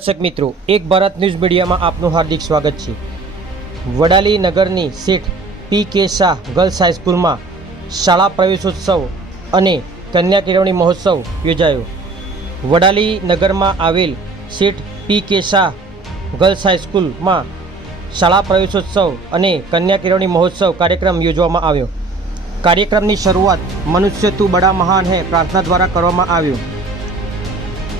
દર્શક મિત્રો, એક ભારત ન્યૂઝ મીડિયામાં આપનું હાર્દિક સ્વાગત છે. વડાલી નગરની શેઠ પી કે શાહ ગર્લ્સ હાઈસ્કૂલમાં શાળા પ્રવેશોત્સવ અને કન્યા કેળવણી મહોત્સવ યોજાયો. વડાલી નગરમાં આવેલ શેઠ પી કે શાહ ગર્લ્સ હાઈસ્કૂલમાં શાળા પ્રવેશોત્સવ અને કન્યા કેળવણી મહોત્સવ કાર્યક્રમ યોજવામાં આવ્યો. કાર્યક્રમની શરૂઆત મનુષ્ય તું બડા મહાન હે પ્રાર્થના દ્વારા કરવામાં આવ્યો.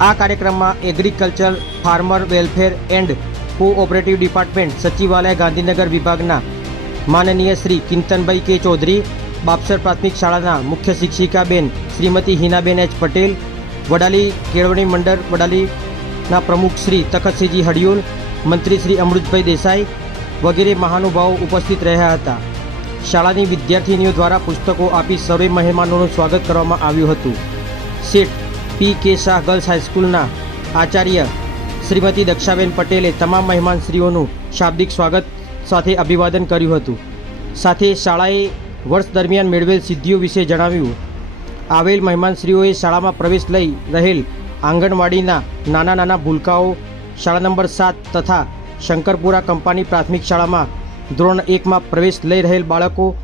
આ કાર્યક્રમમાં agriculture, farmer welfare and cooperative department Sachivalaya, Gandhinagar વિભાગના માનનીય શ્રી કિંતનભાઈ કે ચૌધરી, બાપસર પ્રાથમિક શાળાના મુખ્ય શિક્ષિકા બેન શ્રીમતી હિનાબેન એચ પટેલ, વડાલી કેળવણી મંડળ વડાલીના પ્રમુખ શ્રી તખતસિંહજી હડિયુલ, મંત્રી શ્રી અમૃતભાઈ દેસાઈ વગેરે મહાનુભાવો ઉપસ્થિત રહ્યા હતા. શાળાની વિદ્યાર્થીનીઓ દ્વારા પુસ્તકો આપી સર્વે મહેમાનોનું સ્વાગત કરવામાં આવ્યું હતું. શેઠ પી કે શાહ ગર્લ્સ હાઈસ્કૂલના આચાર્ય શ્રીમતી દક્ષાબેન પટેલે તમામ મહેમાનશ્રીઓનું શાબ્દિક સ્વાગત સાથે અભિવાદન કર્યું હતું. સાથે શાળાએ વર્ષ દરમિયાન મેળવેલ સિદ્ધિઓ વિશે જણાવ્યું. આવેલ મહેમાનશ્રીઓએ શાળામાં પ્રવેશ લઈ રહેલ આંગણવાડીના નાના નાના ભૂલકાઓ, શાળા નંબર સાત તથા શંકરપુરા કંપાની પ્રાથમિક શાળામાં ધોરણ એકમાં પ્રવેશ લઈ રહેલ બાળકો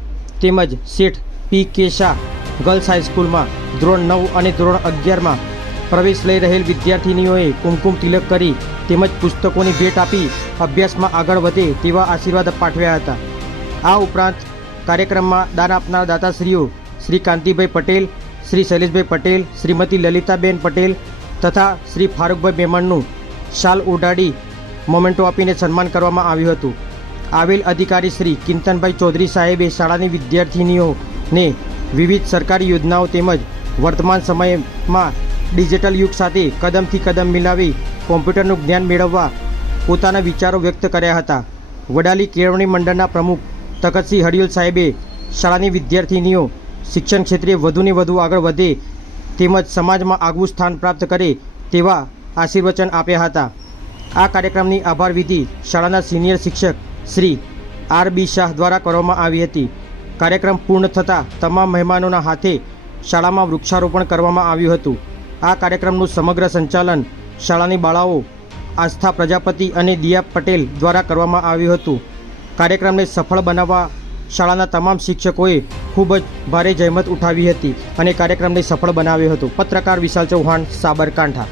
તેમજ શેઠ પી કે શાહ ગર્લ્સ હાઈસ્કૂલમાં ધોરણ નવ અને ધોરણ અગિયારમાં પ્રવેશ લઈ રહેલ વિદ્યાર્થિનીઓએ કુમકુમ તિલક કરી તેમજ પુસ્તકોની ભેટ આપી અભ્યાસમાં આગળ વધે તેવા આશીર્વાદ પાઠવ્યા હતા. આ ઉપરાંત કાર્યક્રમમાં દાન આપનાર દાતાશ્રીઓ શ્રી કાંતિભાઈ પટેલ, શ્રી શૈલેષભાઈ પટેલ, શ્રીમતી લલિતાબેન પટેલ તથા શ્રી ફારૂકભાઈ મેમણનું શાલ ઉડાડી મોમેન્ટો આપીને સન્માન કરવામાં આવ્યું હતું. આવેલ અધિકારી શ્રી કિંતનભાઈ ચૌધરી સાહેબે શાળાની વિદ્યાર્થિનીઓને વિવિધ સરકારી યોજનાઓ તેમજ વર્તમાન સમયમાં ડિજિટલ યુગ સાથે કદમથી કદમ મિલાવી કોમ્પ્યુટરનું જ્ઞાન મેળવવા પોતાના વિચારો વ્યક્ત કર્યા હતા. વડાલી કેળવણી મંડળના પ્રમુખ તખતસિંહ હડિયોલ સાહેબે શાળાની વિદ્યાર્થિનીઓ શિક્ષણ ક્ષેત્રે વધુને વધુ આગળ વધે તેમજ સમાજમાં આગવું સ્થાન પ્રાપ્ત કરે તેવા આશીર્વચન આપ્યા હતા. આ કાર્યક્રમની આભાર વિધિ શાળાના સિનિયર શિક્ષક શ્રી આર બી શાહ દ્વારા કરવામાં આવી હતી. કાર્યક્રમ પૂર્ણ થતાં તમામ મહેમાનોના હાથે શાળામાં વૃક્ષારોપણ કરવામાં આવ્યું હતું. આ કાર્યક્રમનું સમગ્ર સંચાલન શાળાની બાળાઓ આસ્થા પ્રજાપતિ અને દિયા પટેલ દ્વારા કરવામાં આવ્યું હતું. કાર્યક્રમને સફળ બનાવવા શાળાના તમામ શિક્ષકોએ ખૂબ જ ભારે જહેમત ઉઠાવી હતી અને કાર્યક્રમને સફળ બનાવ્યો હતો. પત્રકાર વિશાલ ચૌહાણ, સાબરકાંઠા.